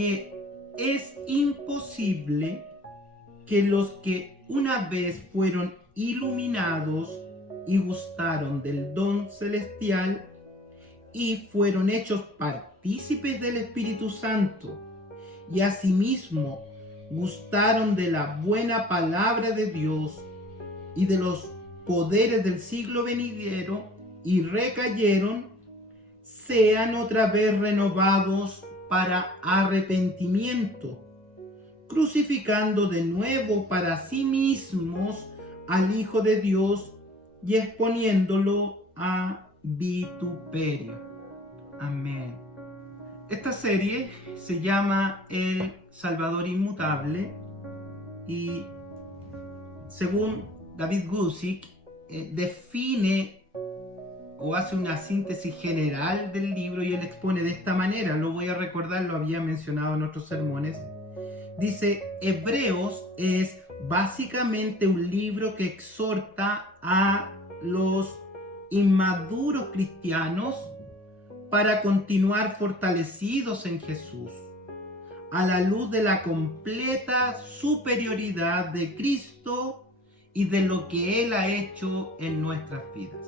porque es imposible que los que una vez fueron iluminados y gustaron del don celestial y fueron hechos partícipes del Espíritu Santo y asimismo gustaron de la buena palabra de Dios y de los poderes del siglo venidero y recayeron, sean otra vez renovados para arrepentimiento, crucificando de nuevo para sí mismos al Hijo de Dios y exponiéndolo a vituperio. Amén. Esta serie se llama El Salvador Inmutable y según David Guzik define o hace una síntesis general del libro y él expone de esta manera. Lo voy a recordar, lo había mencionado en otros sermones. Dice: Hebreos es básicamente un libro que exhorta a los inmaduros cristianos para continuar fortalecidos en Jesús, a la luz de la completa superioridad de Cristo y de lo que Él ha hecho en nuestras vidas.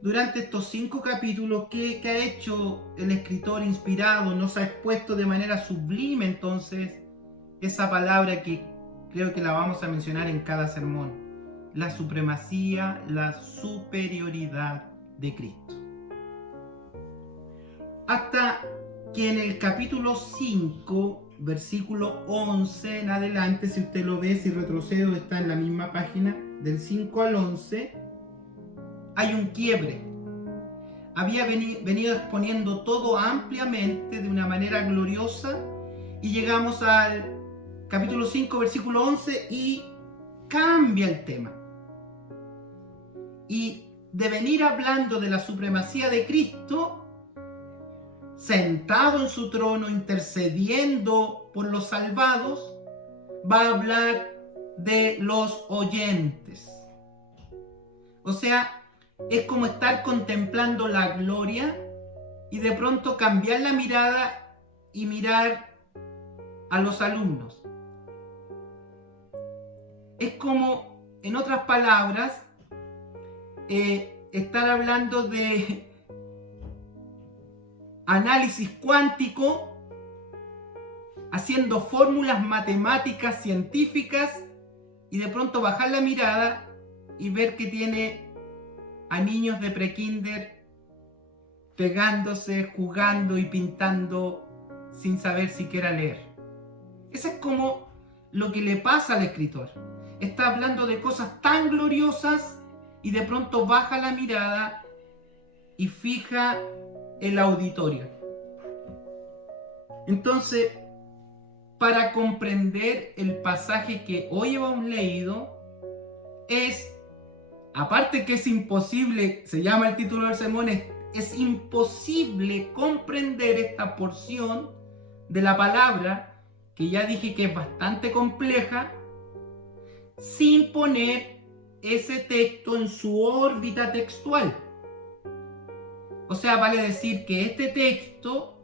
Durante estos 5 capítulos, ¿qué ha hecho el escritor inspirado? Nos ha expuesto de manera sublime entonces esa palabra que creo que la vamos a mencionar en cada sermón: la supremacía, la superioridad de Cristo. Hasta que en el capítulo 5, versículo 11 en adelante, si usted lo ve, si retrocedo, está en la misma página, del 5 al 11, hay un quiebre. Había venido exponiendo todo ampliamente, de una manera gloriosa, y llegamos al capítulo 5, versículo 11, y cambia el tema. Y de venir hablando de la supremacía de Cristo, sentado en su trono, intercediendo por los salvados, va a hablar de los oyentes. O sea, es como estar contemplando la gloria y de pronto cambiar la mirada y mirar a los alumnos. Es como, en otras palabras, estar hablando de análisis cuántico, haciendo fórmulas matemáticas científicas y de pronto bajar la mirada y ver que tiene a niños de prekinder pegándose, jugando y pintando sin saber siquiera leer. Eso es como lo que le pasa al escritor. Está hablando de cosas tan gloriosas y de pronto baja la mirada y fija el auditorio. Entonces, para comprender el pasaje que hoy hemos leído, aparte que es imposible, se llama el título del sermón, es imposible comprender esta porción de la palabra, que ya dije que es bastante compleja, sin poner ese texto en su órbita textual. O sea, vale decir que este texto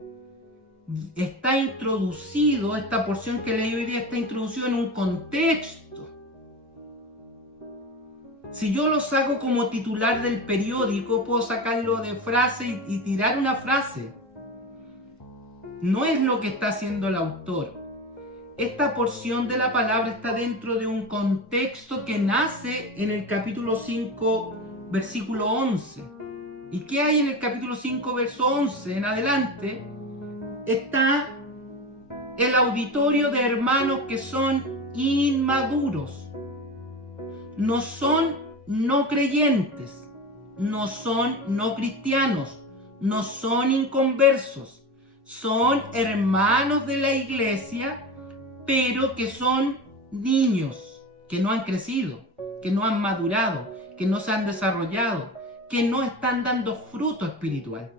está introducido, esta porción que leí hoy día está introducido en un contexto. Si yo lo saco como titular del periódico, puedo sacarlo de frase y tirar una frase. No es lo que está haciendo el autor. Esta porción de la palabra está dentro de un contexto que nace en el capítulo 5, versículo 11. ¿Y qué hay en el capítulo 5, verso 11 en adelante? Está el auditorio de hermanos que son inmaduros. No son no creyentes, no son no cristianos, no son inconversos. Son hermanos de la iglesia, pero que son niños, que no han crecido, que no han madurado, que no se han desarrollado, que no están dando fruto espiritual.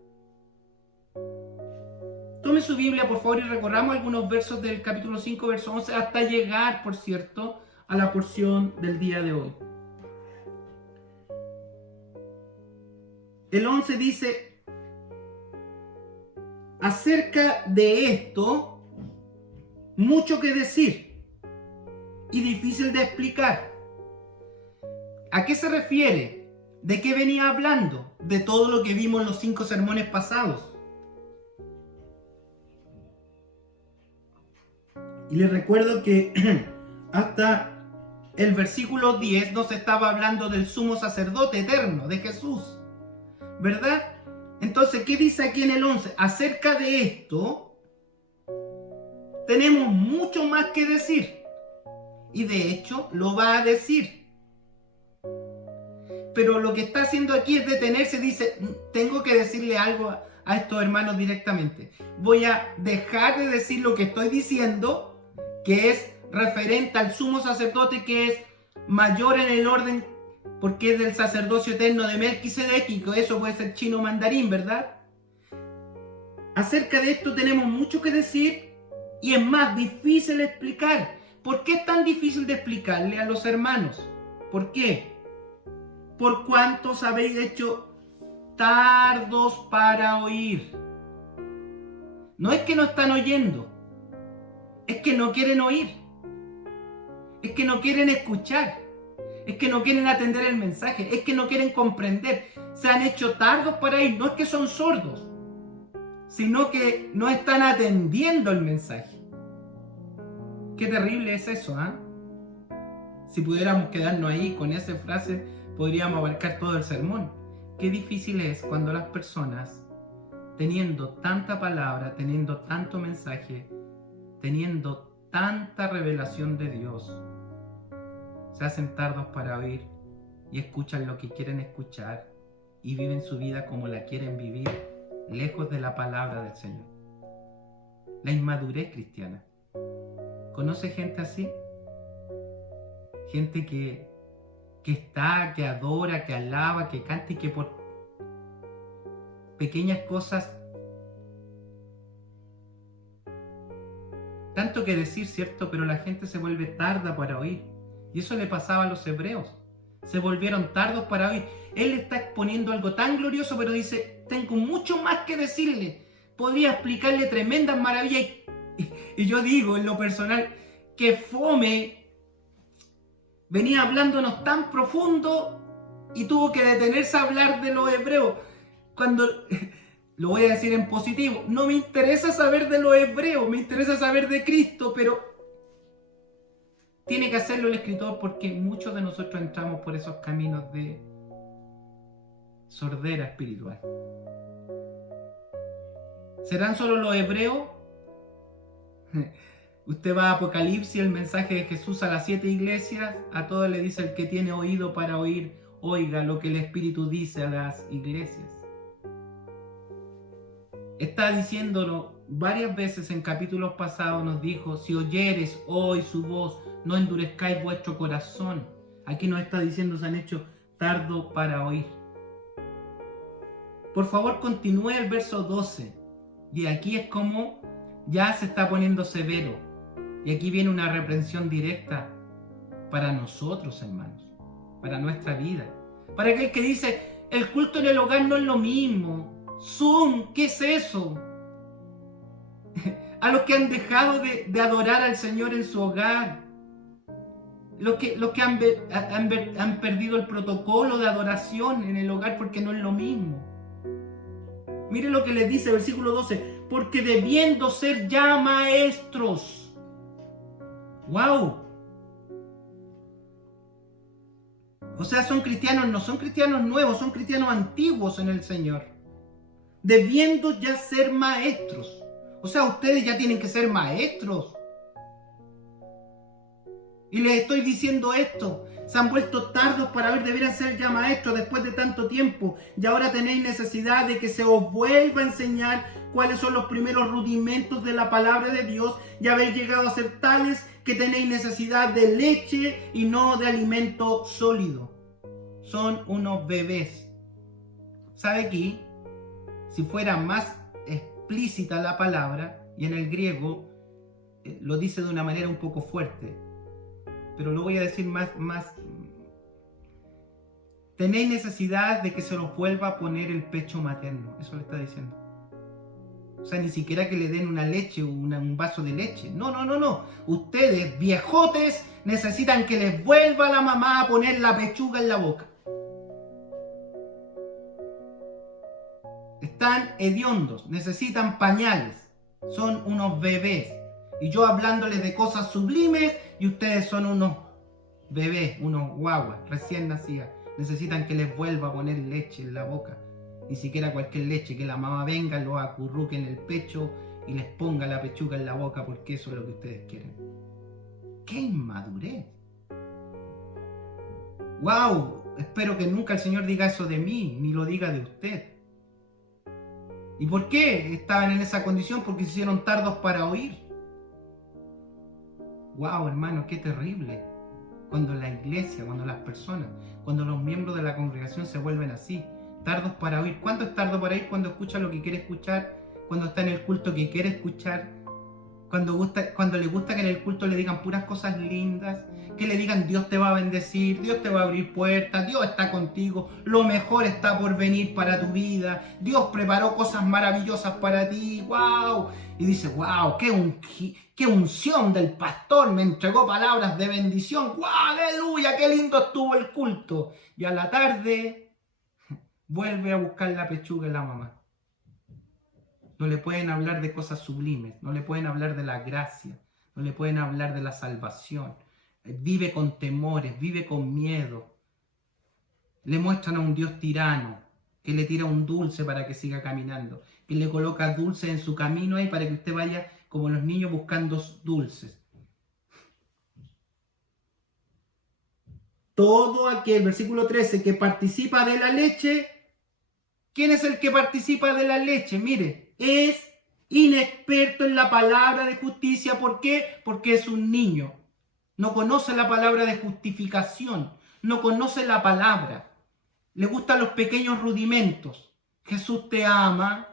Tome su Biblia, por favor, y recorramos algunos versos del capítulo 5, verso 11, hasta llegar, por cierto, a la porción del día de hoy. El 11 dice: acerca de esto, mucho que decir y difícil de explicar. ¿A qué se refiere? ¿De qué venía hablando? De todo lo que vimos en los 5 sermones pasados. Y les recuerdo que hasta el versículo 10 nos estaba hablando del sumo sacerdote eterno, de Jesús, ¿verdad? Entonces, ¿qué dice aquí en el 11? Acerca de esto, tenemos mucho más que decir. Y de hecho, lo va a decir. Pero lo que está haciendo aquí es detenerse, dice, tengo que decirle algo a estos hermanos directamente. Voy a dejar de decir lo que estoy diciendo, que es referente al sumo sacerdote, que es mayor en el orden, porque es del sacerdocio eterno de Melquisedec, y eso puede ser chino mandarín, ¿verdad? Acerca de esto tenemos mucho que decir, y es más difícil de explicar. ¿Por qué es tan difícil de explicarle a los hermanos? ¿Por qué? Por cuánto os habéis hecho tardos para oír. No es que no están oyendo, es que no quieren oír, es que no quieren escuchar, es que no quieren atender el mensaje, es que no quieren comprender. Se han hecho tardos para oír, no es que son sordos, sino que no están atendiendo el mensaje. Qué terrible es eso, ¿ah? Si pudiéramos quedarnos ahí con esa frase, podríamos abarcar todo el sermón. Qué difícil es cuando las personas, teniendo tanta palabra, teniendo tanto mensaje, teniendo tanta revelación de Dios, se hacen tardos para oír y escuchan lo que quieren escuchar y viven su vida como la quieren vivir, lejos de la palabra del Señor. La inmadurez cristiana. ¿Conoce gente así? Gente que está, que adora, que alaba, que canta y que por pequeñas cosas, tanto que decir, ¿cierto? Pero la gente se vuelve tarda para oír. Y eso le pasaba a los hebreos. Se volvieron tardos para oír. Él está exponiendo algo tan glorioso, pero dice, tengo mucho más que decirle. Podría explicarle tremendas maravillas. Y yo digo, en lo personal, que fome. Venía hablándonos tan profundo y tuvo que detenerse a hablar de los hebreos. Cuando, lo voy a decir en positivo, no me interesa saber de los hebreos, me interesa saber de Cristo, pero tiene que hacerlo el escritor porque muchos de nosotros entramos por esos caminos de sordera espiritual. ¿Serán solo los hebreos? Usted va a Apocalipsis, el mensaje de Jesús a las 7 iglesias, a todos le dice: el que tiene oído para oír, oiga lo que el Espíritu dice a las iglesias. Está diciéndolo varias veces en capítulos pasados, nos dijo: si oyeres hoy su voz, no endurezcáis vuestro corazón. Aquí nos está diciendo: se han hecho tardo para oír. Por favor, continúe el verso 12. Y aquí es como ya se está poniendo severo. Y aquí viene una reprensión directa para nosotros, hermanos, para nuestra vida. Para aquel que dice, el culto en el hogar no es lo mismo. Zoom, ¿qué es eso? A los que han dejado de adorar al Señor en su hogar. Los que han perdido el protocolo de adoración en el hogar porque no es lo mismo. Mire lo que les dice el versículo 12. Porque debiendo ser ya maestros. ¡Wow! O sea, son cristianos, no son cristianos nuevos, son cristianos antiguos en el Señor. Debiendo ya ser maestros. O sea, ustedes ya tienen que ser maestros. Y les estoy diciendo esto. Se han vuelto tardos para oír, deberían ser ya maestros después de tanto tiempo. Y ahora tenéis necesidad de que se os vuelva a enseñar cuáles son los primeros rudimentos de la palabra de Dios. Ya habéis llegado a ser tales que tenéis necesidad de leche y no de alimento sólido. Son unos bebés. ¿Sabe aquí? Si fuera más explícita la palabra, y en el griego lo dice de una manera un poco fuerte, pero lo voy a decir más. Tenéis necesidad de que se os vuelva a poner el pecho materno. Eso le está diciendo. O sea, ni siquiera que le den una leche o un vaso de leche. No, no, no, no. Ustedes, viejotes, necesitan que les vuelva la mamá a poner la pechuga en la boca. Están hediondos, necesitan pañales. Son unos bebés. Y yo hablándoles de cosas sublimes y ustedes son unos bebés, unos guaguas, recién nacidas. Necesitan que les vuelva a poner leche en la boca. Ni siquiera cualquier leche, que la mamá venga, los acurruque en el pecho y les ponga la pechuga en la boca, porque eso es lo que ustedes quieren. ¡Qué inmadurez! ¡Wow! Espero que nunca el Señor diga eso de mí, ni lo diga de usted. ¿Y por qué estaban en esa condición? Porque se hicieron tardos para oír. ¡Wow, hermano! ¡Qué terrible! Cuando la iglesia, cuando las personas, cuando los miembros de la congregación se vuelven así, tardos para oír. ¿Cuánto es tardo para oír? Cuando escucha lo que quiere escuchar, cuando está en el culto que quiere escuchar, cuando le gusta que en el culto le digan puras cosas lindas, que le digan Dios te va a bendecir, Dios te va a abrir puertas, Dios está contigo, lo mejor está por venir para tu vida, Dios preparó cosas maravillosas para ti, wow. Y dice, wow, qué unción del pastor, me entregó palabras de bendición, wow, aleluya, qué lindo estuvo el culto. Y a la tarde vuelve a buscar la pechuga en la mamá. No le pueden hablar de cosas sublimes, no le pueden hablar de la gracia, no le pueden hablar de la salvación. Vive con temores, vive con miedo. Le muestran a un Dios tirano, que le tira un dulce para que siga caminando, que le coloca dulces en su camino ahí para que usted vaya como los niños buscando dulces. Todo aquel, versículo 13, que participa de la leche, ¿quién es el que participa de la leche? Mire, es inexperto en la palabra de justicia. ¿Por qué? Porque es un niño. No conoce la palabra de justificación. No conoce la palabra. Le gustan los pequeños rudimentos. Jesús te ama.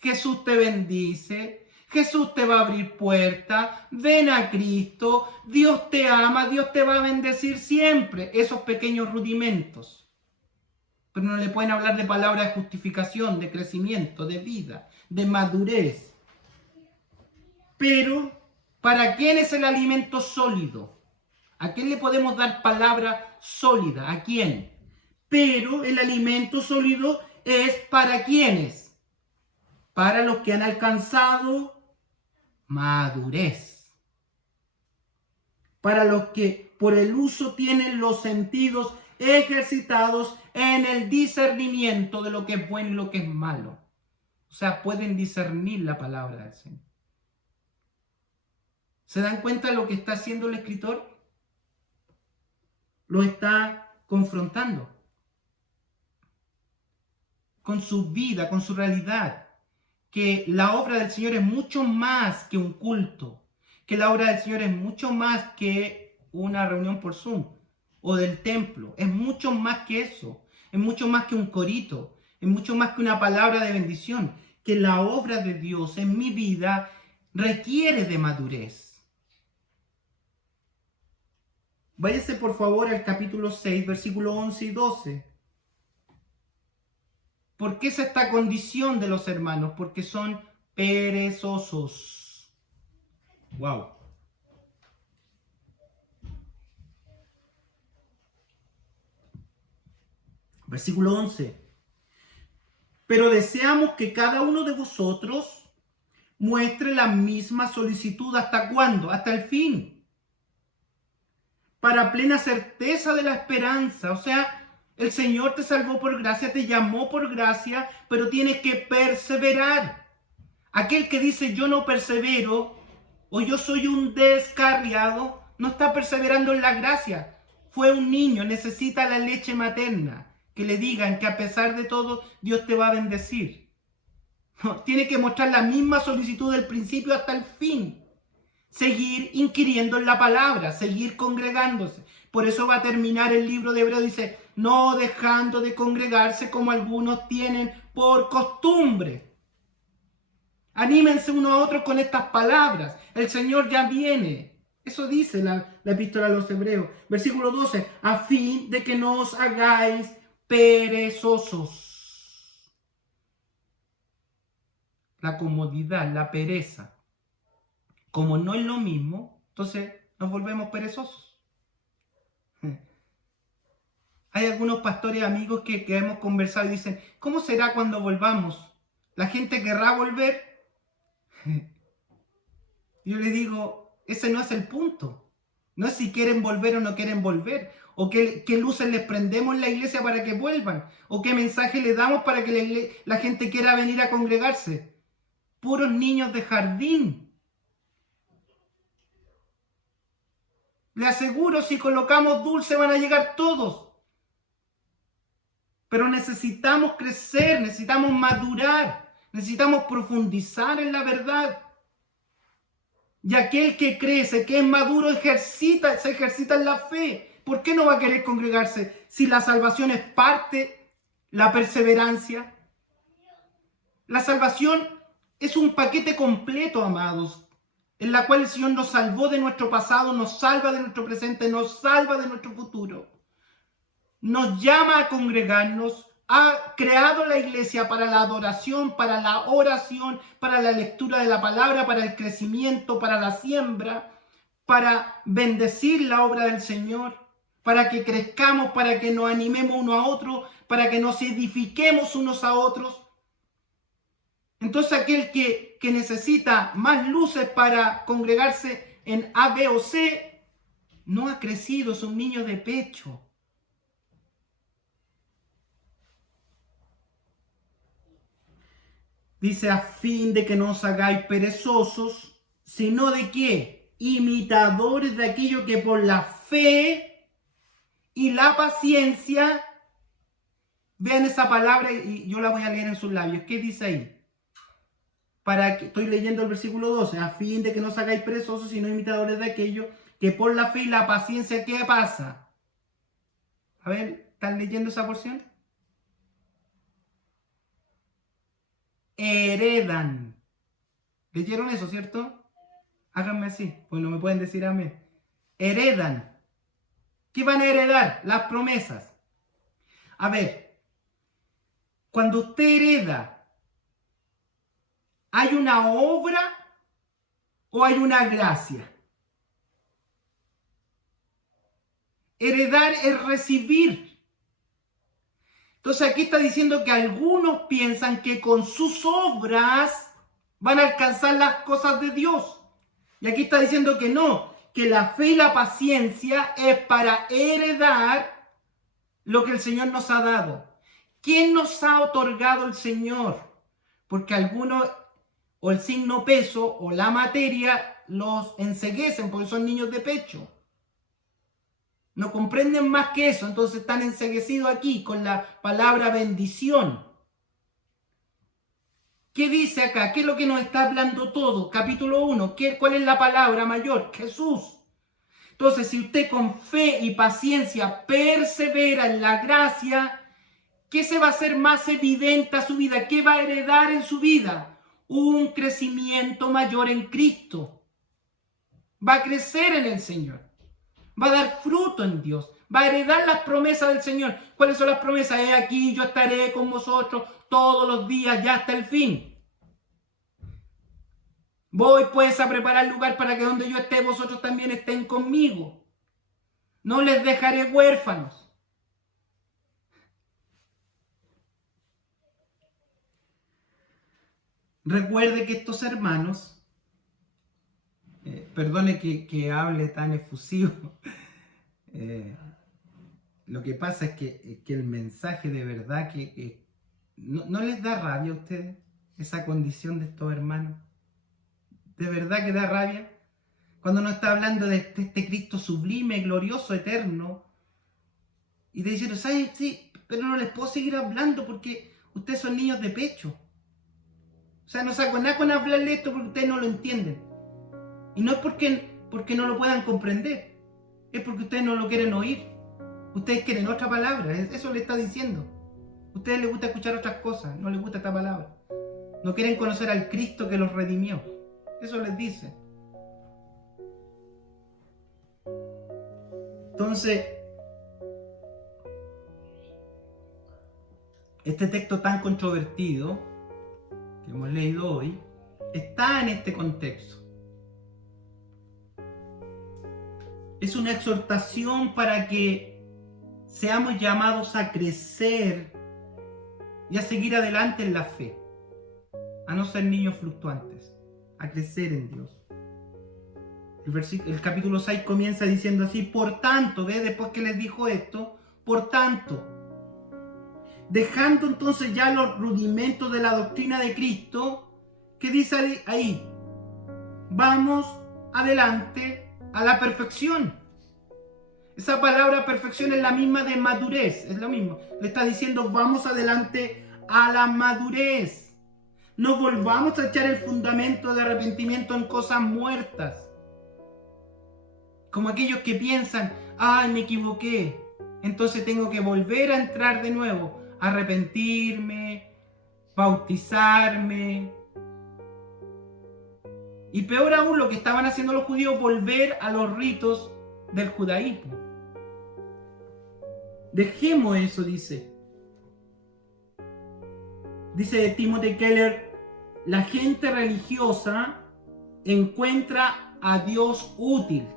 Jesús te bendice. Jesús te va a abrir puertas. Ven a Cristo. Dios te ama. Dios te va a bendecir siempre. Esos pequeños rudimentos. Pero no le pueden hablar de palabras de justificación, de crecimiento, de vida, de madurez. Pero, ¿para quién es el alimento sólido? ¿A quién le podemos dar palabra sólida? ¿A quién? Pero el alimento sólido es ¿para quiénes? Para los que han alcanzado madurez. Para los que por el uso tienen los sentidos ejercitados en el discernimiento de lo que es bueno y lo que es malo. O sea, pueden discernir la palabra del Señor. ¿Se dan cuenta de lo que está haciendo el escritor? Lo está confrontando con su vida, con su realidad. Que la obra del Señor es mucho más que un culto. Que la obra del Señor es mucho más que una reunión por Zoom o del templo. Es mucho más que eso. Es mucho más que un corito. Es mucho más que una palabra de bendición. Que la obra de Dios en mi vida requiere de madurez. Váyase por favor al capítulo 6, versículos 11 y 12. ¿Por qué es esta condición de los hermanos? Porque son perezosos. Wow. Versículo 11. Pero deseamos que cada uno de vosotros muestre la misma solicitud. ¿Hasta cuándo? Hasta el fin. Para plena certeza de la esperanza. O sea, el Señor te salvó por gracia, te llamó por gracia, pero tienes que perseverar. Aquel que dice yo no persevero o yo soy un descarriado, no está perseverando en la gracia. Fue un niño, necesita la leche materna. Que le digan que a pesar de todo, Dios te va a bendecir. No, tiene que mostrar la misma solicitud del principio hasta el fin. Seguir inquiriendo en la palabra, seguir congregándose. Por eso va a terminar el libro de Hebreos, dice, no dejando de congregarse como algunos tienen por costumbre. Anímense unos a otros con estas palabras. El Señor ya viene. Eso dice la epístola a los Hebreos. Versículo 12, a fin de que no os hagáis perezosos. la comodidad, la pereza. Como no es lo mismo, entonces nos volvemos perezosos. Hay algunos pastores amigos que hemos conversado y dicen, ¿cómo será cuando volvamos? ¿La gente querrá volver? Yo les digo, ese no es el punto. No es si quieren volver o no quieren volver. O qué luces les prendemos en la iglesia para que vuelvan. O qué mensaje les damos para que la gente quiera venir a congregarse. Puros niños de jardín. Le aseguro, si colocamos dulce van a llegar todos. Pero necesitamos crecer, necesitamos madurar, necesitamos profundizar en la verdad. Y aquel que crece, que es maduro, se ejercita en la fe. ¿Por qué no va a querer congregarse si la salvación es parte, la perseverancia? La salvación es un paquete completo, amados, en la cual el Señor nos salvó de nuestro pasado, nos salva de nuestro presente, nos salva de nuestro futuro. Nos llama a congregarnos, ha creado la iglesia para la adoración, para la oración, para la lectura de la palabra, para el crecimiento, para la siembra, para bendecir la obra del Señor, para que crezcamos, para que nos animemos uno a otro, para que nos edifiquemos unos a otros. Entonces aquel que necesita más luces para congregarse en A, B o C, no ha crecido, es un niño de pecho. Dice, a fin de que no os hagáis perezosos, sino de qué? Imitadores de aquello que por la fe y la paciencia, vean esa palabra y yo la voy a leer en sus labios. ¿Qué dice ahí? Estoy leyendo el versículo 12, a fin de que no os hagáis perezosos, sino imitadores de aquello que por la fe y la paciencia, ¿qué pasa? A ver, ¿están leyendo esa porción? Heredan. ¿Leyeron eso, cierto? Háganme así, pues no me pueden decir amén. Heredan. ¿Qué van a heredar? Las promesas. A ver, cuando usted hereda, ¿hay una obra o hay una gracia? Heredar es recibir. Entonces aquí está diciendo que algunos piensan que con sus obras van a alcanzar las cosas de Dios. Y aquí está diciendo que no, que la fe y la paciencia es para heredar lo que el Señor nos ha dado. ¿Quién nos ha otorgado el Señor? Porque algunos, o el signo peso, o la materia, los enceguecen porque son niños de pecho. No comprenden más que eso, entonces están enceguecidos aquí con la palabra bendición. ¿Qué dice acá? ¿Qué es lo que nos está hablando todo? Capítulo 1, ¿cuál es la palabra mayor? Jesús. Entonces, si usted con fe y paciencia persevera en la gracia, ¿qué se va a hacer más evidente a su vida? ¿Qué va a heredar en su vida? Un crecimiento mayor en Cristo. Va a crecer en el Señor. Va a dar fruto en Dios. Va a heredar las promesas del Señor. ¿Cuáles son las promesas? He aquí, yo estaré con vosotros todos los días, ya hasta el fin. Voy pues a preparar lugar para que donde yo esté, vosotros también estén conmigo. No les dejaré huérfanos. Recuerde que estos hermanos, perdone que hable tan efusivo, lo que pasa es que el mensaje de verdad que no les da rabia a ustedes, esa condición de estos hermanos. De verdad que da rabia. Cuando no está hablando de este Cristo sublime, glorioso, eterno. Y te dicen, ¿sabes? Sí, pero no les puedo seguir hablando porque ustedes son niños de pecho. O sea, no saco nada con hablarle esto porque ustedes no lo entienden. Y no es porque no lo puedan comprender. Es porque ustedes no lo quieren oír. Ustedes quieren otra palabra. Eso le está diciendo. A ustedes les gusta escuchar otras cosas. No les gusta esta palabra. No quieren conocer al Cristo que los redimió. Eso les dice. Entonces, este texto tan controvertido, que hemos leído hoy, está en este contexto. Es una exhortación para que seamos llamados a crecer y a seguir adelante en la fe, a no ser niños fluctuantes, a crecer en Dios. El capítulo 6 comienza diciendo así: por tanto, ¿ve? Después que les dijo esto, por tanto, dejando entonces ya los rudimentos de la doctrina de Cristo, ¿qué dice ahí? Vamos adelante a la perfección. Esa palabra perfección es la misma de madurez, es lo mismo. Le está diciendo vamos adelante a la madurez. No volvamos a echar el fundamento de arrepentimiento en cosas muertas. Como aquellos que piensan, ay, me equivoqué, entonces tengo que volver a entrar de nuevo, arrepentirme, bautizarme. Y peor aún, lo que estaban haciendo los judíos, volver a los ritos del judaísmo. Dejemos eso, dice. Dice Timothy Keller, la gente religiosa encuentra a Dios útil.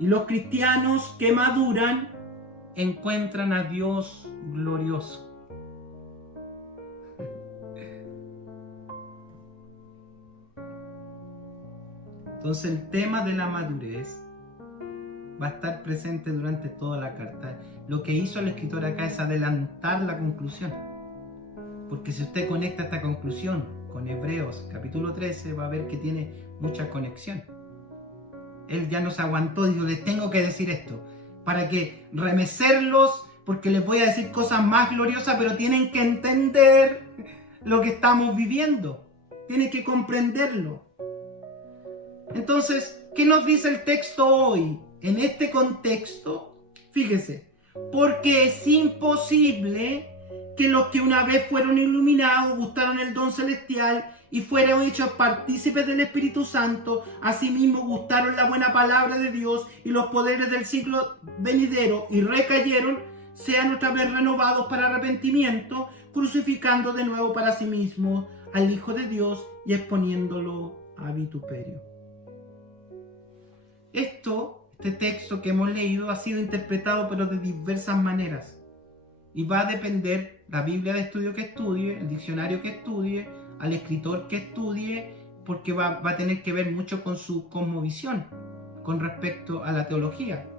Y los cristianos que maduran encuentran a Dios glorioso. Entonces el tema de la madurez va a estar presente durante toda la carta. Lo que hizo el escritor acá es adelantar la conclusión. Porque si usted conecta esta conclusión con Hebreos capítulo 13, va a ver que tiene mucha conexión. Él ya nos aguantó y dijo, les tengo que decir esto, para que remecerlos, porque les voy a decir cosas más gloriosas, pero tienen que entender lo que estamos viviendo. Tienen que comprenderlo. Entonces, ¿qué nos dice el texto hoy? En este contexto, fíjese, porque es imposible que los que una vez fueron iluminados, gustaron el don celestial y fueron hechos partícipes del Espíritu Santo, asimismo gustaron la buena palabra de Dios y los poderes del siglo venidero y recayeron, sean otra vez renovados para arrepentimiento, crucificando de nuevo para sí mismos al Hijo de Dios y exponiéndolo a vituperio. Este texto que hemos leído ha sido interpretado pero de diversas maneras y va a depender la Biblia de estudio que estudie, el diccionario que estudie, al escritor que estudie, porque va a tener que ver mucho con su cosmovisión con respecto a la teología.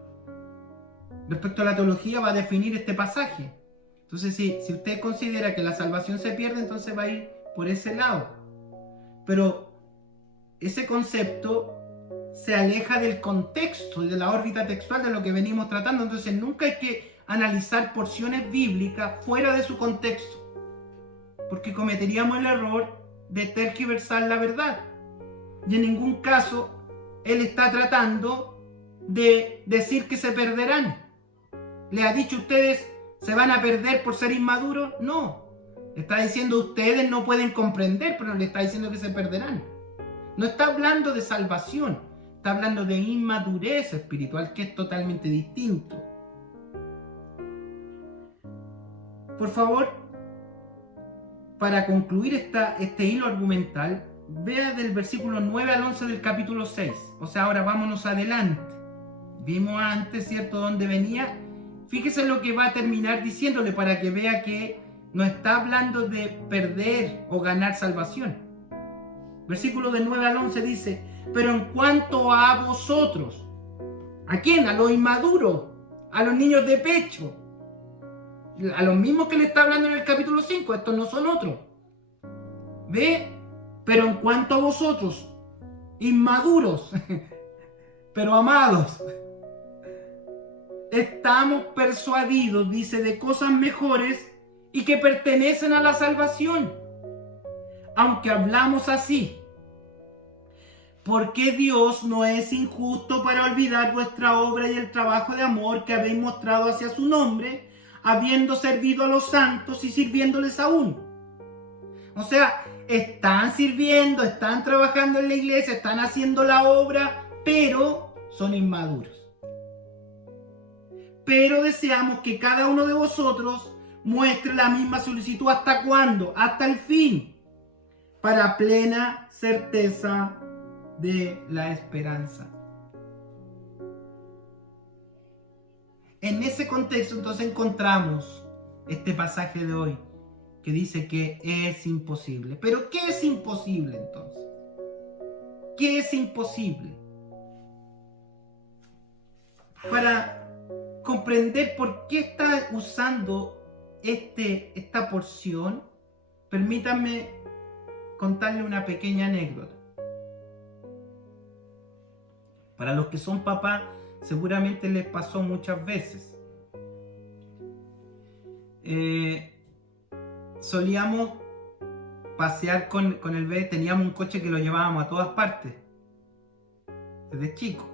Respecto a la teología va a definir este pasaje. Entonces si usted considera que la salvación se pierde, entonces va a ir por ese lado. Pero ese concepto se aleja del contexto y de la órbita textual de lo que venimos tratando. Entonces nunca hay que analizar porciones bíblicas fuera de su contexto, porque cometeríamos el error de tergiversar la verdad. Y en ningún caso él está tratando de decir que se perderán. ¿Le ha dicho ustedes se van a perder por ser inmaduros? No. Le está diciendo ustedes no pueden comprender, pero le está diciendo que se perderán. No está hablando de salvación, está hablando de inmadurez espiritual, que es totalmente distinto. Por favor, para concluir este hilo argumental, vea del versículo 9 al 11 del capítulo 6. O sea, ahora vámonos adelante. Vimos antes, ¿cierto?, dónde venía. Fíjese lo que va a terminar diciéndole para que vea que no está hablando de perder o ganar salvación. Versículo del 9 al 11 dice, pero en cuanto a vosotros, ¿a quién? A los inmaduros, a los niños de pecho, a los mismos que le está hablando en el capítulo 5, estos no son otros. ¿Ve? Pero en cuanto a vosotros, inmaduros, pero amados, estamos persuadidos, dice, de cosas mejores y que pertenecen a la salvación. Aunque hablamos así, porque Dios no es injusto para olvidar vuestra obra y el trabajo de amor que habéis mostrado hacia su nombre, habiendo servido a los santos y sirviéndoles aún. O sea, están sirviendo, están trabajando en la iglesia, están haciendo la obra, pero son inmaduros. Pero deseamos que cada uno de vosotros muestre la misma solicitud. ¿Hasta cuándo? Hasta el fin. para plena certeza de la esperanza. En ese contexto entonces encontramos este pasaje de hoy que dice que es imposible. ¿Pero qué es imposible entonces? ¿Qué es imposible? Para comprender por qué está usando esta porción, permítanme contarle una pequeña anécdota. Para los que son papás, seguramente les pasó muchas veces. Solíamos pasear con el bebé, teníamos un coche que lo llevábamos a todas partes, desde chico.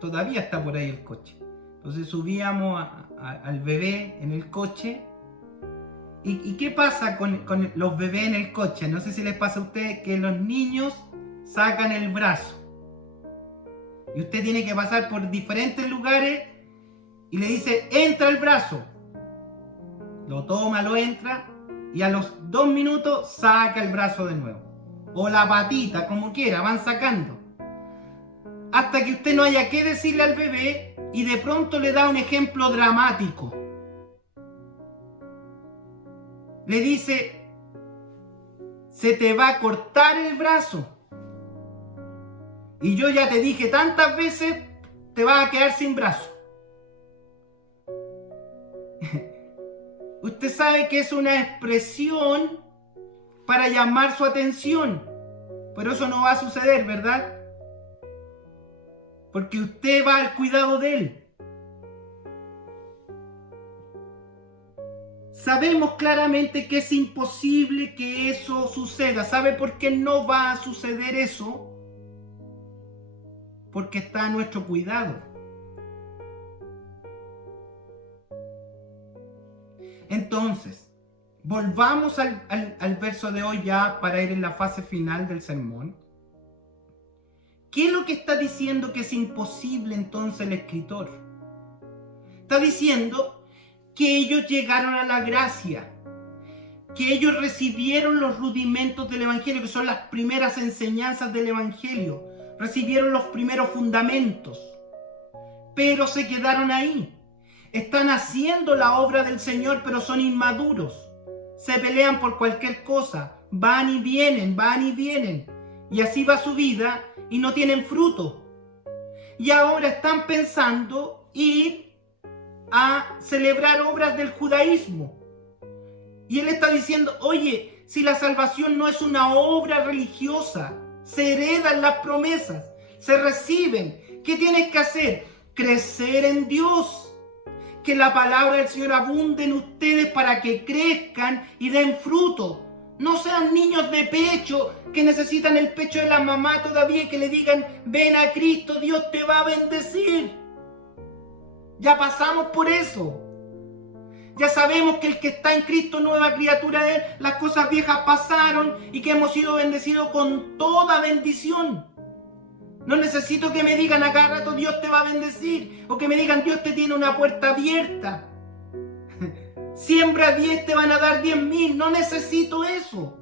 Todavía está por ahí el coche. Entonces subíamos al bebé en el coche. ¿Y qué pasa con los bebés en el coche? No sé si les pasa a ustedes que los niños sacan el brazo. Y usted tiene que pasar por diferentes lugares y le dice, entra el brazo. Lo toma, lo entra y a los 2 minutos saca el brazo de nuevo. O la patita, como quiera, van sacando. Hasta que usted no haya que decirle al bebé y de pronto le da un ejemplo dramático. Le dice, se te va a cortar el brazo. Y yo ya te dije tantas veces, te vas a quedar sin brazo. Usted sabe que es una expresión para llamar su atención. Pero eso no va a suceder, ¿verdad? Porque usted va al cuidado de él. Sabemos claramente que es imposible que eso suceda. ¿Sabe por qué no va a suceder eso? Porque está a nuestro cuidado. Entonces, volvamos al verso de hoy ya para ir en la fase final del sermón. ¿Qué es lo que está diciendo que es imposible entonces el escritor? Está diciendo que ellos llegaron a la gracia, que ellos recibieron los rudimentos del Evangelio, que son las primeras enseñanzas del Evangelio, recibieron los primeros fundamentos, pero se quedaron ahí. Están haciendo la obra del Señor, pero son inmaduros. Se pelean por cualquier cosa, van y vienen, y así va su vida y no tienen fruto. Y ahora están pensando ir a celebrar obras del judaísmo. Y él está diciendo, oye, si la salvación no es una obra religiosa, se heredan las promesas, se reciben. ¿Qué tienes que hacer? Crecer en Dios. Que la palabra del Señor abunde en ustedes para que crezcan y den fruto. No sean niños de pecho que necesitan el pecho de la mamá todavía y que le digan, ven a Cristo, Dios te va a bendecir. Ya pasamos por eso. Ya sabemos que el que está en Cristo, nueva criatura es, las cosas viejas pasaron y que hemos sido bendecidos con toda bendición. No necesito que me digan a cada rato Dios te va a bendecir o que me digan Dios te tiene una puerta abierta. Siembra 10, te van a dar 10.000. No necesito eso.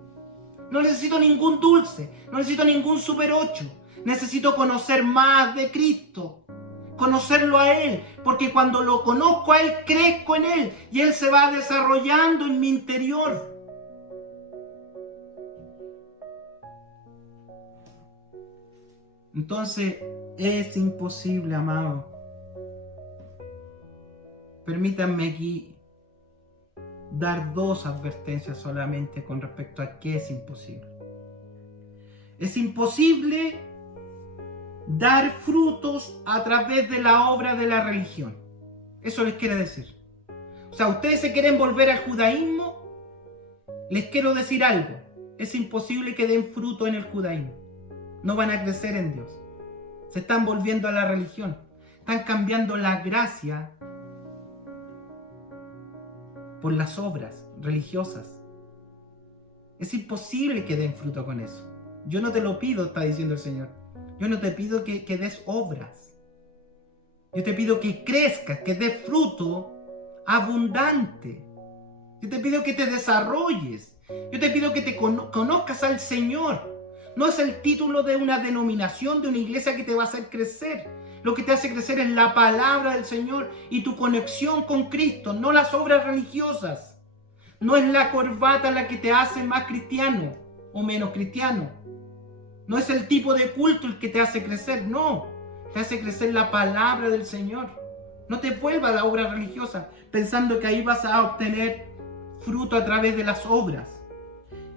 No necesito ningún dulce. No necesito ningún super 8. Necesito conocer más de Cristo. Conocerlo a Él. Porque cuando lo conozco a Él, crezco en Él. Y Él se va desarrollando en mi interior. Entonces, es imposible, amado. Permítanme aquí dar 2 advertencias solamente con respecto a qué es imposible. Es imposible dar frutos a través de la obra de la religión. Eso les quiere decir. O sea, ustedes se quieren volver al judaísmo, les quiero decir algo. Es imposible que den fruto en el judaísmo. No van a crecer en Dios. Se están volviendo a la religión. Están cambiando la gracia por las obras religiosas. Es imposible que den fruto con eso. Yo no te lo pido, está diciendo el Señor. Yo no te pido que des obras. Yo te pido que crezcas, que des fruto abundante. Yo te pido que te desarrolles. Yo te pido que te conozcas al Señor. No es el título de una denominación, de una iglesia que te va a hacer crecer. Lo que te hace crecer es la palabra del Señor y tu conexión con Cristo, no las obras religiosas. No es la corbata la que te hace más cristiano o menos cristiano. No es el tipo de culto el que te hace crecer, no. Te hace crecer la palabra del Señor. No te vuelvas a la obra religiosa pensando que ahí vas a obtener fruto a través de las obras.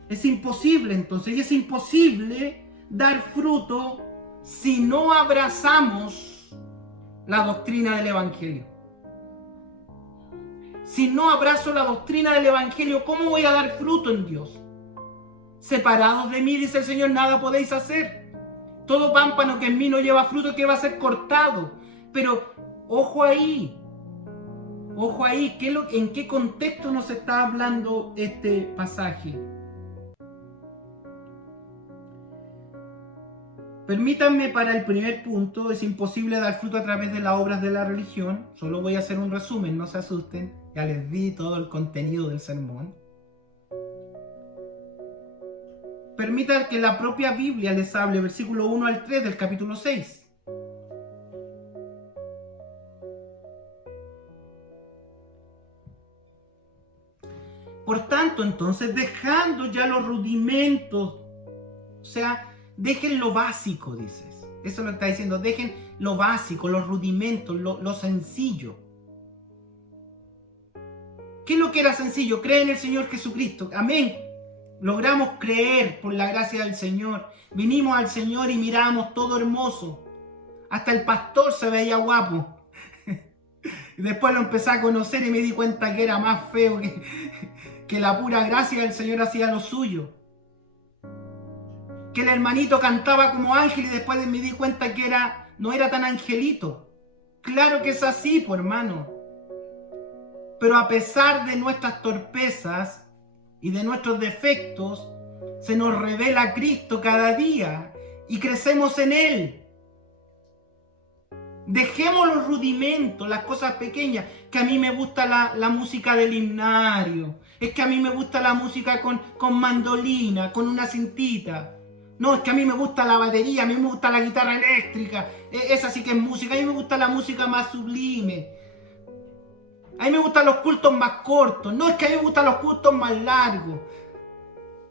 Es imposible entonces, y es imposible dar fruto si no abrazamos la doctrina del Evangelio. Si no abrazo la doctrina del Evangelio, ¿cómo voy a dar fruto en Dios? Separados de mí, dice el Señor, nada podéis hacer. Todo pámpano que en mí no lleva fruto, que va a ser cortado. Pero ojo ahí, ¿en qué contexto nos está hablando este pasaje? Permítanme para el primer punto, es imposible dar fruto a través de las obras de la religión. Solo voy a hacer un resumen, no se asusten, ya les di todo el contenido del sermón. Permitan que la propia Biblia les hable, versículo 1 al 3 del capítulo 6. Por tanto, entonces, dejando ya los rudimentos, o sea, dejen lo básico, dices. Eso lo está diciendo, dejen lo básico, los rudimentos, lo sencillo. ¿Qué es lo que era sencillo? Cree en el Señor Jesucristo. Amén. Logramos creer por la gracia del Señor. Vinimos al Señor y miramos todo hermoso. Hasta el pastor se veía guapo. Y después lo empecé a conocer y me di cuenta que era más feo que la pura gracia del Señor hacía lo suyo. Que el hermanito cantaba como ángel y después me di cuenta que no era tan angelito. Claro que es así, pues hermano. Pero a pesar de nuestras torpezas y de nuestros defectos, se nos revela Cristo cada día y crecemos en Él. Dejemos los rudimentos, las cosas pequeñas, que a mí me gusta la música del himnario, es que a mí me gusta la música con mandolina, con una cintita. No, es que a mí me gusta la batería, a mí me gusta la guitarra eléctrica, esa sí que es música, a mí me gusta la música más sublime. A mí me gustan los cultos más cortos, no, es que a mí me gustan los cultos más largos.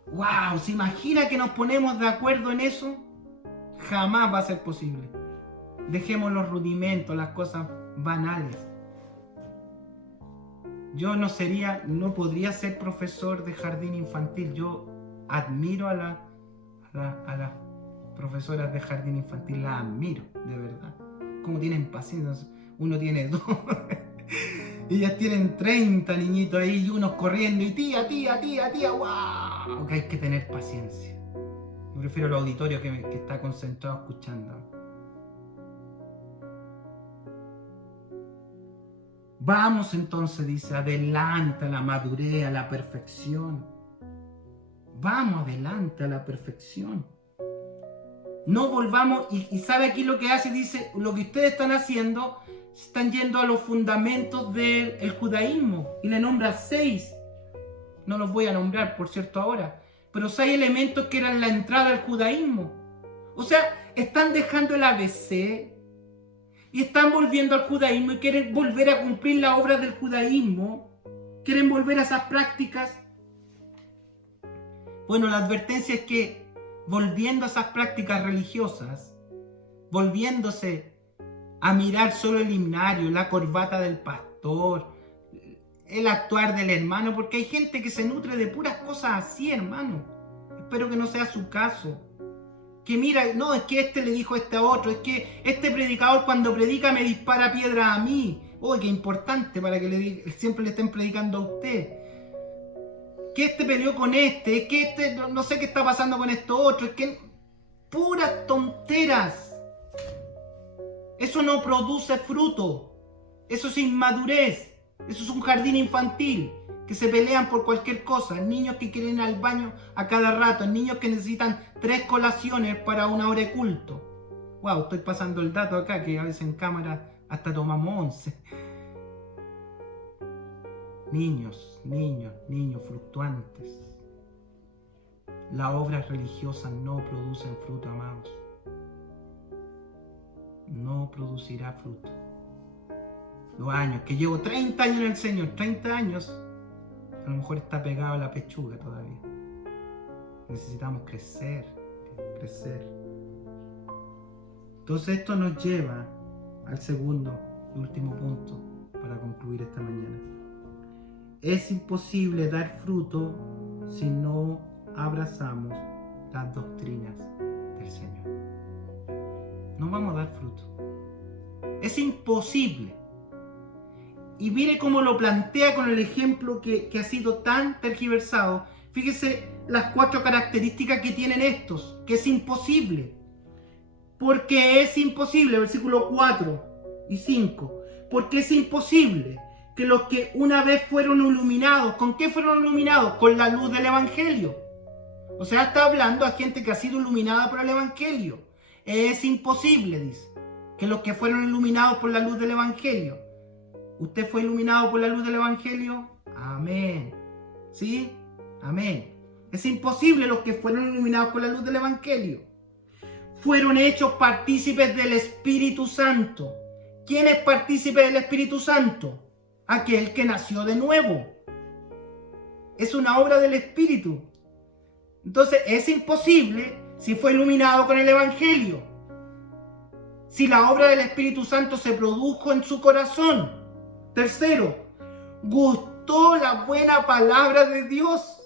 ¡Wow! ¿Se imagina que nos ponemos de acuerdo en eso? Jamás va a ser posible. Dejemos los rudimentos, las cosas banales. Yo no podría ser profesor de jardín infantil. Yo admiro a las profesoras de jardín infantil, las admiro, de verdad. Como tienen paciencia. Uno tiene 2. Ellas tienen 30 niñitos ahí y unos corriendo y tía, wow, que hay que tener paciencia. Yo prefiero el auditorio que está concentrado escuchando. Vamos entonces, dice, adelante a la madurez, a la perfección. Vamos adelante a la perfección. No volvamos, y sabe aquí lo que hace, dice, lo que ustedes están haciendo, están yendo a los fundamentos del judaísmo, y le nombra 6, no los voy a nombrar por cierto ahora, pero 6 elementos que eran la entrada al judaísmo. O sea, están dejando el ABC, y están volviendo al judaísmo, y quieren volver a cumplir la obra del judaísmo, quieren volver a esas prácticas. Bueno, la advertencia es que volviendo a esas prácticas religiosas, volviéndose a mirar solo el himnario, la corbata del pastor, el actuar del hermano, porque hay gente que se nutre de puras cosas así, hermano. Espero que no sea su caso. Que mira, no, es que este le dijo a otro, es que este predicador cuando predica me dispara piedras a mí. Oh, qué importante para que siempre le estén predicando a usted. Que este peleó con este, es que este no sé qué está pasando con esto otro, es que puras tonteras. Eso no produce fruto, eso es inmadurez, eso es un jardín infantil, que se pelean por cualquier cosa, niños que quieren ir al baño a cada rato, niños que necesitan 3 colaciones para una hora de culto. Wow, estoy pasando el dato acá, que a veces en cámara hasta tomamos 11. Niños fluctuantes. Las obras religiosas no producen fruto, amados. No producirá fruto. Los años, que llevo 30 años en el Señor, 30 años, a lo mejor está pegado a la pechuga todavía. Necesitamos crecer. Entonces esto nos lleva al segundo y último punto para concluir esta mañana. Es imposible dar fruto si no abrazamos las doctrinas del Señor. No vamos a dar fruto. Es imposible. Y mire cómo lo plantea con el ejemplo que ha sido tan tergiversado. Fíjese las 4 características que tienen estos, que es imposible. Porque es imposible, versículos 4 y 5. Porque es imposible que los que una vez fueron iluminados, ¿con qué fueron iluminados? Con la luz del Evangelio. O sea, está hablando a gente que ha sido iluminada por el Evangelio. Es imposible, dice, que los que fueron iluminados por la luz del Evangelio. ¿Usted fue iluminado por la luz del Evangelio? Amén. ¿Sí? Amén. Es imposible los que fueron iluminados por la luz del Evangelio. Fueron hechos partícipes del Espíritu Santo. ¿Quién es partícipe del Espíritu Santo? Aquel que nació de nuevo. Es una obra del Espíritu. Entonces es imposible si fue iluminado con el Evangelio. Si la obra del Espíritu Santo se produjo en su corazón. Tercero, gustó la buena palabra de Dios.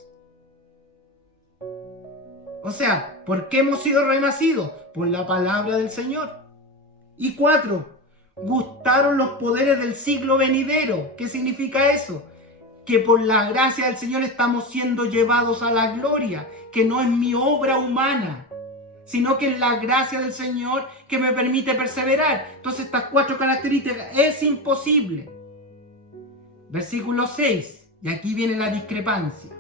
O sea, ¿por qué hemos sido renacidos? Por la palabra del Señor. Y 4, gustaron los poderes del siglo venidero. ¿Qué significa eso? Que por la gracia del Señor estamos siendo llevados a la gloria, que no es mi obra humana, sino que es la gracia del Señor que me permite perseverar. Entonces estas 4 características es imposible. Versículo 6, y aquí viene la discrepancia.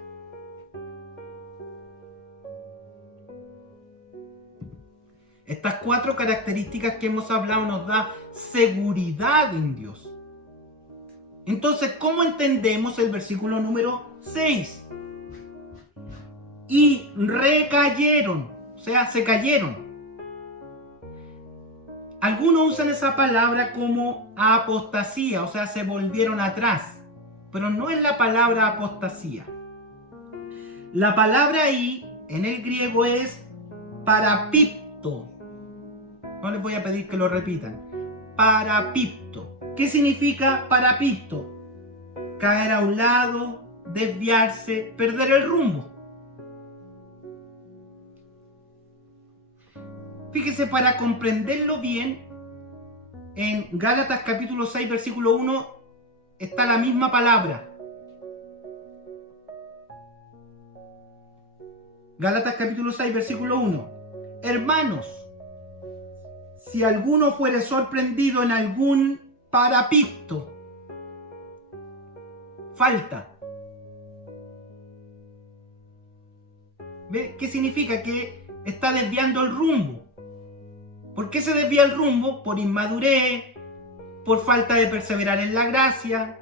Estas 4 características que hemos hablado nos da seguridad en Dios. Entonces, ¿cómo entendemos el versículo número 6? Y recayeron, o sea, se cayeron. Algunos usan esa palabra como apostasía, o sea, se volvieron atrás. Pero no es la palabra apostasía. La palabra ahí, en el griego, es parapipto. No les voy a pedir que lo repitan. Parapipto. ¿Qué significa parapipto? Caer a un lado, desviarse, perder el rumbo. Fíjese, para comprenderlo bien, en Gálatas capítulo 6, versículo 1, está la misma palabra. Gálatas capítulo 6, versículo 1. Hermanos, si alguno fuere sorprendido en algún parapipto, falta. ¿Ve? ¿Qué significa? Que está desviando el rumbo. ¿Por qué se desvía el rumbo? Por inmadurez, por falta de perseverar en la gracia.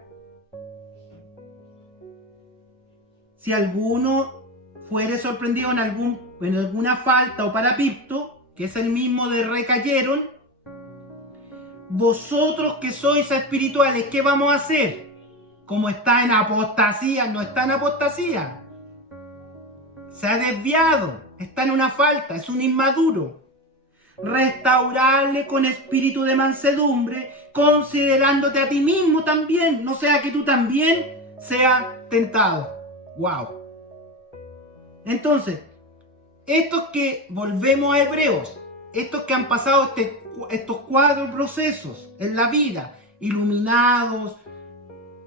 Si alguno fuere sorprendido en alguna falta o parapipto, que es el mismo de recayeron, vosotros que sois espirituales, ¿qué vamos a hacer? Como está en apostasía, no está en apostasía. Se ha desviado, está en una falta, es un inmaduro. Restaurarle con espíritu de mansedumbre, considerándote a ti mismo también, no sea que tú también seas tentado. Wow. Entonces, estos que, volvemos a Hebreos, estos que han pasado estos 4 procesos en la vida, iluminados,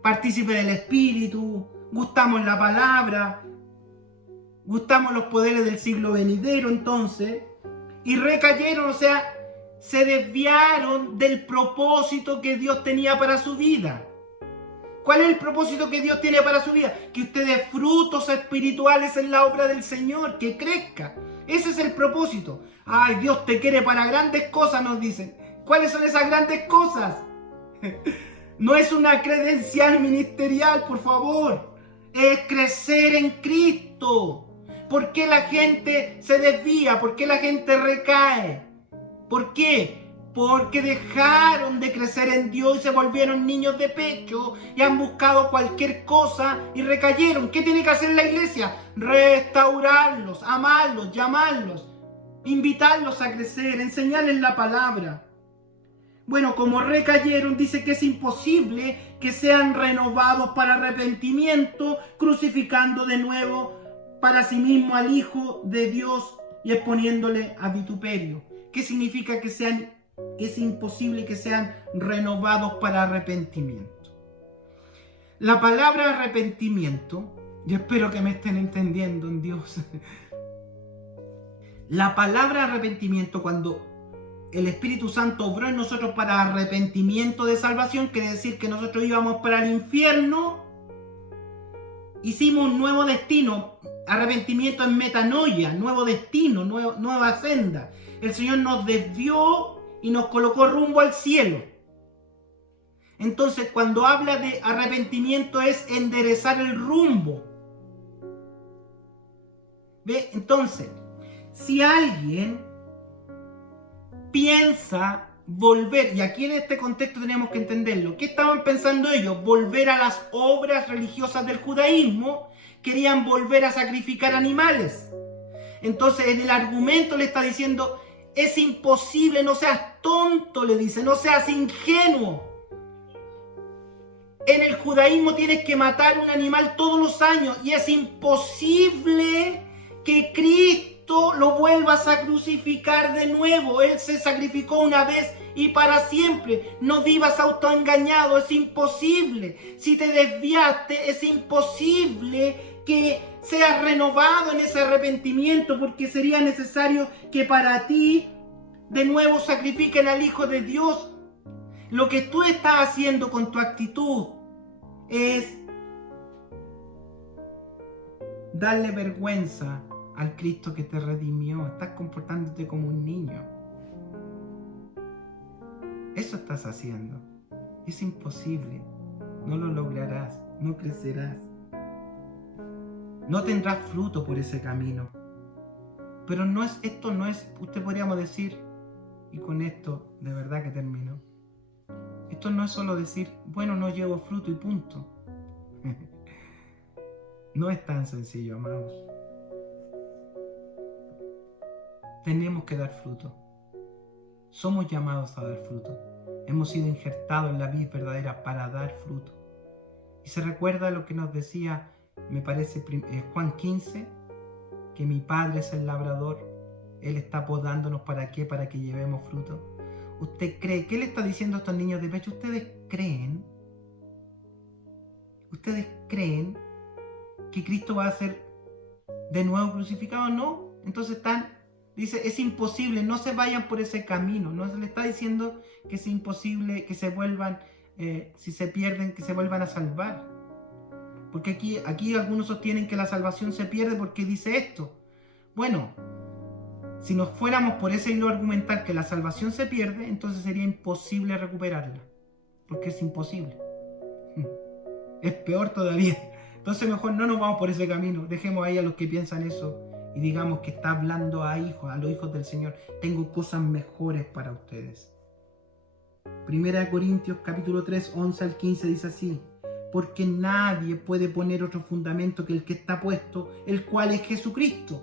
partícipes del Espíritu, gustamos la palabra, gustamos los poderes del siglo venidero, entonces, y recayeron, o sea, se desviaron del propósito que Dios tenía para su vida. ¿Cuál es el propósito que Dios tiene para su vida? Que usted dé frutos espirituales en la obra del Señor, que crezca. Ese es el propósito. Ay, Dios te quiere para grandes cosas, nos dicen. ¿Cuáles son esas grandes cosas? No es una credencial ministerial, por favor. Es crecer en Cristo. ¿Por qué la gente se desvía? ¿Por qué la gente recae? ¿Por qué? Porque dejaron de crecer en Dios y se volvieron niños de pecho y han buscado cualquier cosa y recayeron. ¿Qué tiene que hacer la iglesia? Restaurarlos, amarlos, llamarlos, invitarlos a crecer, enseñarles la palabra. Bueno, como recayeron, dice que es imposible que sean renovados para arrepentimiento, crucificando de nuevo para sí mismo al Hijo de Dios y exponiéndole a vituperio. ¿Qué significa que es imposible que sean renovados para arrepentimiento? La palabra arrepentimiento, yo espero que me estén entendiendo en Dios. La palabra arrepentimiento, cuando el Espíritu Santo obró en nosotros para arrepentimiento de salvación, quiere decir que nosotros íbamos para el infierno, hicimos un nuevo destino. Arrepentimiento es metanoia, nuevo destino, nueva senda. El Señor nos desvió y nos colocó rumbo al cielo. Entonces, cuando habla de arrepentimiento es enderezar el rumbo. ¿Ve? Entonces, si alguien piensa volver, y aquí en este contexto tenemos que entenderlo, ¿qué estaban pensando ellos? Volver a las obras religiosas del judaísmo, querían volver a sacrificar animales. Entonces en el argumento le está diciendo, es imposible, no seas tonto, le dice, no seas ingenuo. En el judaísmo tienes que matar un animal todos los años y es imposible que Cristo lo vuelvas a crucificar de nuevo. Él se sacrificó una vez y para siempre. No vivas autoengañado, es imposible. Si te desviaste, es imposible que seas renovado en ese arrepentimiento, porque sería necesario que para ti de nuevo sacrifiquen al Hijo de Dios. Lo que tú estás haciendo con tu actitud es darle vergüenza al Cristo que te redimió. Estás comportándote como un niño. Eso estás haciendo. Es imposible. No lo lograrás. No crecerás. No tendrás fruto por ese camino. Pero esto no es, usted podríamos decir, y con esto de verdad que termino, esto no es solo decir, bueno, no llevo fruto y punto. No es tan sencillo, amados. Tenemos que dar fruto. Somos llamados a dar fruto. Hemos sido injertados en la vid verdadera para dar fruto. Y se recuerda lo que nos decía, me parece, Juan 15, que mi Padre es el labrador. Él está podándonos ¿para qué? Para que llevemos fruto. ¿Usted cree? ¿Qué le está diciendo a estos niños de pecho? ¿Ustedes creen que Cristo va a ser de nuevo crucificado? No. Entonces dice, es imposible, no se vayan por ese camino. No se le está diciendo que es imposible que se vuelvan, si se pierden, que se vuelvan a salvar. Porque aquí algunos sostienen que la salvación se pierde porque dice esto. Bueno, si nos fuéramos por ese hilo argumental que la salvación se pierde, entonces sería imposible recuperarla. Porque es imposible. Es peor todavía. Entonces mejor no nos vamos por ese camino. Dejemos ahí a los que piensan eso y digamos que está hablando a los hijos del Señor. Tengo cosas mejores para ustedes. 1 Corintios capítulo 3, 11 al 15 dice así: porque nadie puede poner otro fundamento que el que está puesto, el cual es Jesucristo.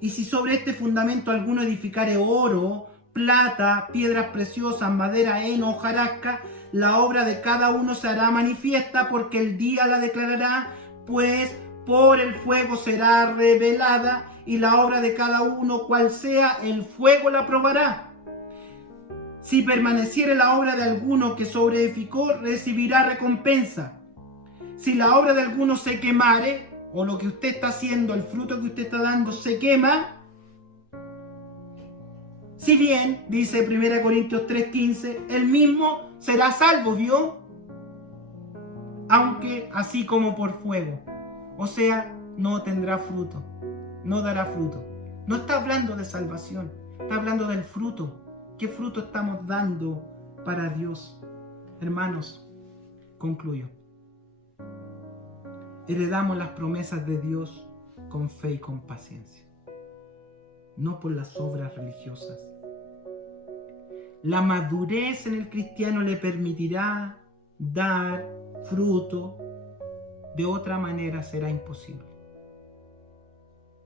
Y si sobre este fundamento alguno edificare oro, plata, piedras preciosas, madera, heno, hojarasca, la obra de cada uno se hará manifiesta, porque el día la declarará, pues por el fuego será revelada, y la obra de cada uno, cual sea, el fuego la probará. Si permaneciere la obra de alguno que sobreedificó, recibirá recompensa. Si la obra de alguno se quemare, o lo que usted está haciendo, el fruto que usted está dando se quema, si bien, dice 1 Corintios 3:15, el mismo será salvo, ¿vio? Aunque así como por fuego. O sea, no tendrá fruto, no dará fruto. No está hablando de salvación, está hablando del fruto. ¿Qué fruto estamos dando para Dios? Hermanos, concluyo. Heredamos las promesas de Dios con fe y con paciencia, no por las obras religiosas. La madurez en el cristiano le permitirá dar fruto, de otra manera será imposible.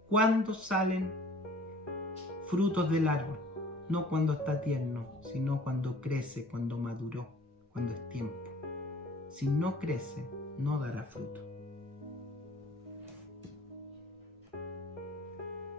¿Cuándo salen frutos del árbol? No cuando está tierno, sino cuando crece, cuando maduró, cuando es tiempo. Si no crece, no dará fruto.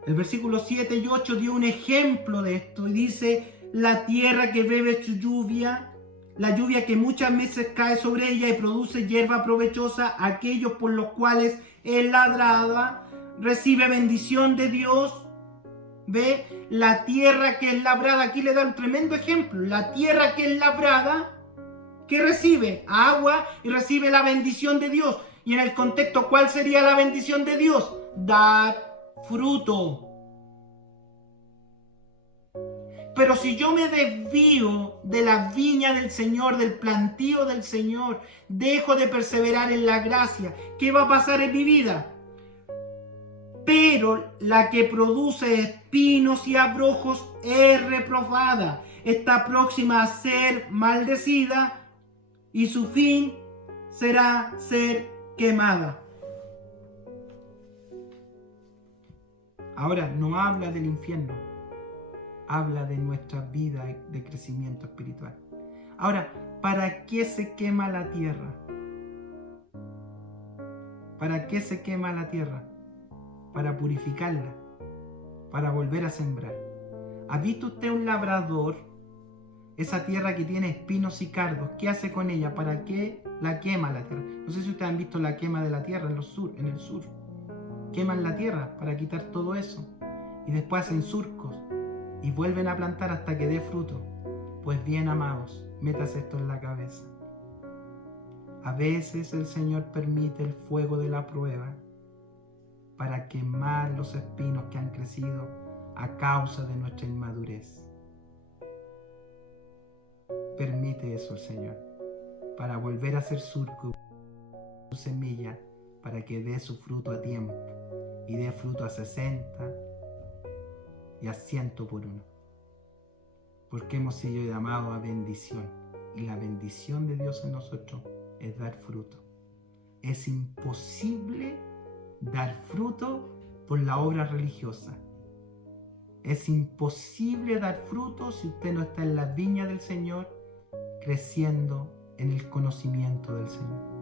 El versículo 7 y 8 dio un ejemplo de esto y dice: la tierra que bebe su lluvia, la lluvia que muchas veces cae sobre ella y produce hierba provechosa, aquellos por los cuales es labrada, recibe bendición de Dios. Ve, la tierra que es labrada, aquí le da un tremendo ejemplo. La tierra que es labrada, que recibe agua y recibe la bendición de Dios. Y en el contexto, ¿cuál sería la bendición de Dios? Dar fruto. Pero si yo me desvío de la viña del Señor, del plantío del Señor, dejo de perseverar en la gracia, ¿qué va a pasar en mi vida? Pero la que produce espinos y abrojos es reprobada, está próxima a ser maldecida y su fin será ser quemada. Ahora, no habla del infierno, habla de nuestra vida de crecimiento espiritual. Ahora, ¿para qué se quema la tierra? ¿Para qué se quema la tierra? Para purificarla, para volver a sembrar. ¿Ha visto usted un labrador? Esa tierra que tiene espinos y cardos, ¿qué hace con ella? ¿Para qué la quema la tierra? No sé si ustedes han visto la quema de la tierra en el sur. Queman la tierra para quitar todo eso y después hacen surcos y vuelven a plantar hasta que dé fruto. Pues bien, amados, métase esto en la cabeza. A veces el Señor permite el fuego de la prueba para quemar los espinos que han crecido a causa de nuestra inmadurez. Permite eso el Señor, para volver a hacer surco su semilla, para que dé su fruto a tiempo, y dé fruto a 60 y a 100 por uno. Porque hemos sido llamados a bendición, y la bendición de Dios en nosotros es dar fruto. Es imposible dar fruto por la obra religiosa. Es imposible dar fruto si usted no está en la viña del Señor, creciendo en el conocimiento del Señor.